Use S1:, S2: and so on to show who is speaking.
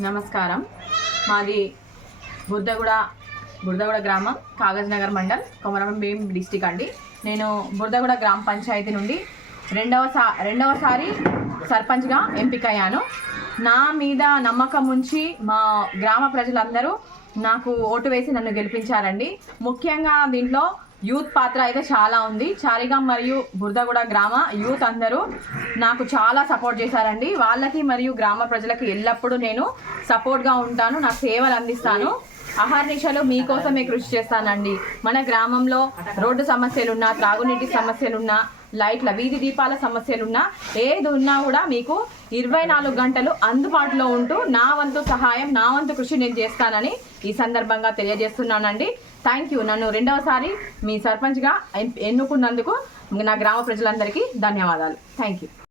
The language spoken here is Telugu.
S1: నమస్కారం. మాది బుర్దగూడ బుర్దగూడ గ్రామం కాగజ్ నగర్ మండల్ కొమరం భీం డిస్టిక్ అండి. నేను బుర్దగూడ గ్రామ పంచాయతీ నుండి రెండవ సా రెండవసారి సర్పంచ్గా ఎంపికయ్యాను. నా మీద నమ్మకం ఉంచి మా గ్రామ ప్రజలందరూ నాకు ఓటు వేసి నన్ను గెలిపించారండి. ముఖ్యంగా దీంట్లో యూత్ పాత్ర అయితే చాలా ఉంది. చారిగాం మరియు బురదగూడ గ్రామ యూత్ అందరూ నాకు చాలా సపోర్ట్ చేశారండి. వాళ్ళకి మరియు గ్రామ ప్రజలకు ఎల్లప్పుడూ నేను సపోర్ట్గా ఉంటాను నా సేవలు అందిస్తాను. అహర్నిశలు మీకోసమే కృషి చేస్తానండి. మన గ్రామంలో రోడ్డు సమస్యలున్నా త్రాగునీటి సమస్యలున్నా లైట్ల వీధి దీపాల సమస్యలున్నా ఏది ఉన్నా కూడా మీకు ఇరవై నాలుగు గంటలు అందుబాటులో ఉంటూ నా వంతు సహాయం నా వంతు కృషి నేను చేస్తానని ఈ సందర్భంగా తెలియజేస్తున్నానండి. థ్యాంక్ యూ నన్ను రెండవసారి మీ సర్పంచ్గా ఎన్నుకున్నందుకు నా గ్రామ ప్రజలందరికీ ధన్యవాదాలు. Thank you